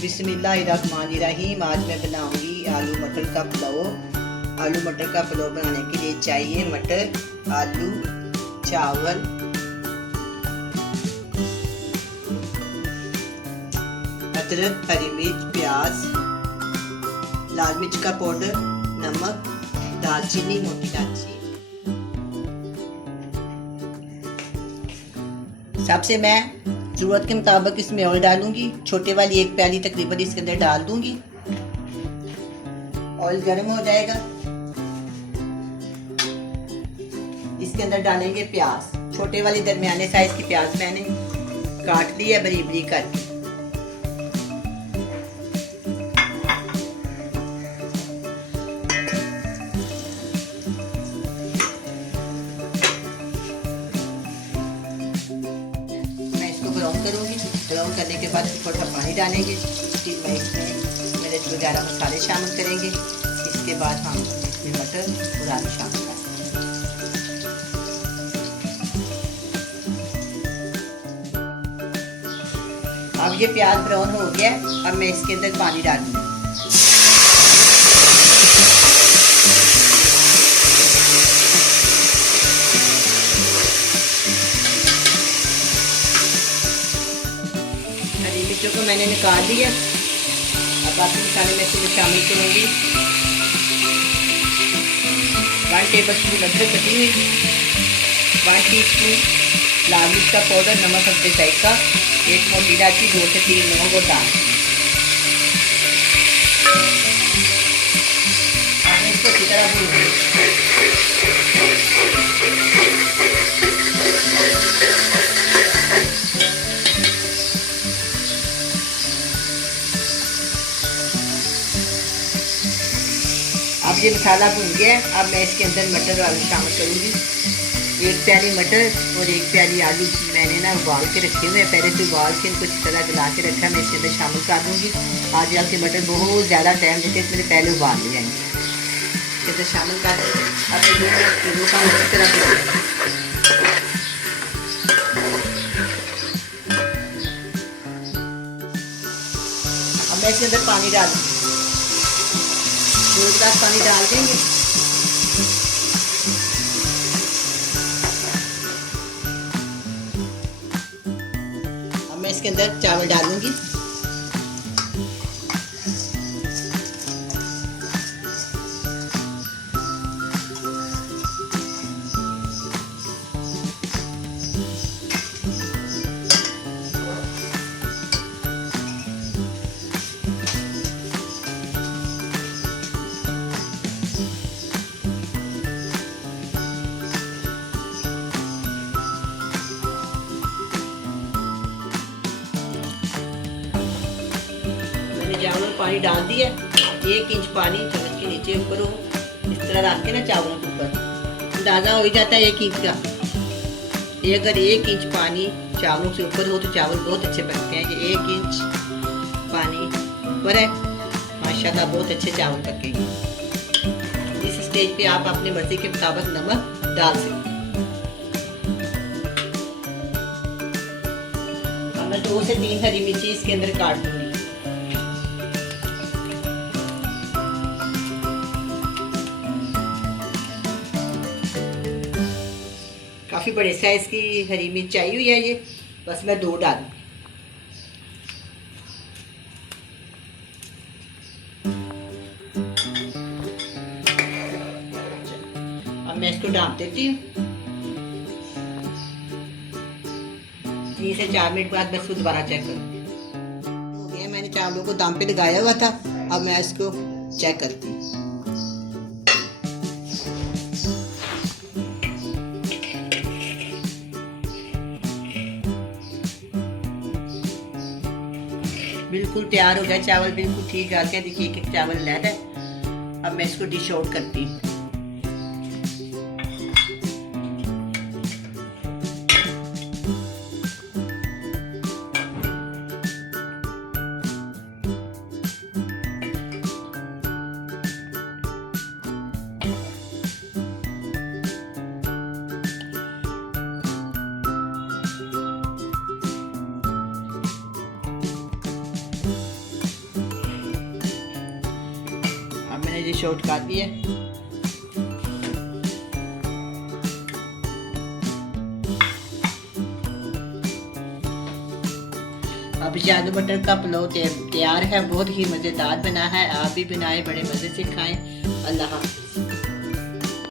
बिस्मिल्लाहिर्रहमानिर्रहीम। आज मैं बनाऊंगी आलू मटर का पुलाव। आलू मटर का पुलाव बनाने के लिए चाहिए मटर, आलू, चावल, अदरक, हरी मिर्च, प्याज, लाल मिर्च का पाउडर, नमक, दालचीनी, मोटी इलायची। सबसे मैं ज़रूरत के मुताबिक इसमें ऑयल डालूंगी। छोटे वाली एक प्याली तकरीबन इसके अंदर डाल दूंगी। ऑयल गर्म हो जाएगा, इसके अंदर डालेंगे प्याज। छोटे वाली दरमियाने साइज की प्याज मैंने काट ली है बारीक बारीक करके। ब्राउन करूँगी। ब्राउन करने के बाद थोड़ा पानी डालेंगे। फिर मैं इसमें मिर्च वगैरह मसाले शामिल करेंगे। इसके बाद हम इसमें मटर और आलू शामिल करेंगे। अब ये प्याज ब्राउन हो गया। अब मैं इसके अंदर पानी डालूंगी। मिर्चों को मैंने निकाल लिया। अब बाकी मसाले मैं इसमें शामिल करूँगी। 1 टेबलस्पून अदरक कटी हुई, 1 टीस्पून लाल मिर्च का पाउडर, नमक अपने जायका, 1 मोटी इलायची, 2 से 3 लौंग और दाल। इसको अच्छी तरह भून। अब ये मसाला भून गया है। अब मैं इसके अंदर मटर और आलू शामिल करूँगी। 1 प्याली मटर और 1 प्याली आलू मैंने ना उबाल के रखे हुए हैं। पहले से उबाल के इनको इस तरह गला के रखा है। मैं इसके अंदर शामिल कर दूँगी। आज के मटर बहुत ज़्यादा टाइम देते मैंने पहले उबाल लिया है। इसके अंदर शामिल कर देंगे। अब दो का अच्छी तरह अब मैं इसके अंदर पानी डाल दूँगी। 2 गिलास पानी डाल देंगे। अब मैं इसके अंदर चावल डालूंगी। चावल पानी डाल दिया। 1 इंच पानी चम्मच के नीचे ऊपर हो, इस तरह रख के ना चावलों के ऊपर अंदाजा हो ही जाता है 1 इंच का। ये अगर 1 इंच पानी चावलों से ऊपर हो तो चावल बहुत अच्छे बनते हैं। ये 1 इंच पानी ऊपर है, माशाल्लाह बहुत अच्छे चावल पकेंगे। इस स्टेज पे आप अपनी मर्जी के मुताबिक नमक डाल सकते हैं। अब मैं 2 से 3 हरी मिर्ची इसके अंदर काट दूंगी। काफ़ी बड़े साइज की हरी मिर्च आई हुई है ये, बस मैं 2 डालूँ। अब मैं इसको डाल देती हूँ। 3 से 4 मिनट बाद मैं इसको दोबारा चेक करूँगी। हो गया, मैंने चावलों को दम पे लगाया हुआ था। अब मैं इसको चेक करती हूँ। बिल्कुल तैयार हो गया चावल, बिल्कुल ठीक आ गया। देखिए 1 चावल लैद है। अब मैं इसको डिश आउट करती हूँ। मैंने ये शॉर्ट काट दिया। अब ये आलू मटर का पुलाव तैयार है। बहुत ही मज़ेदार बना है। आप भी बनाएं, बड़े मज़े से खाएं। अल्लाह हाफ़िज़।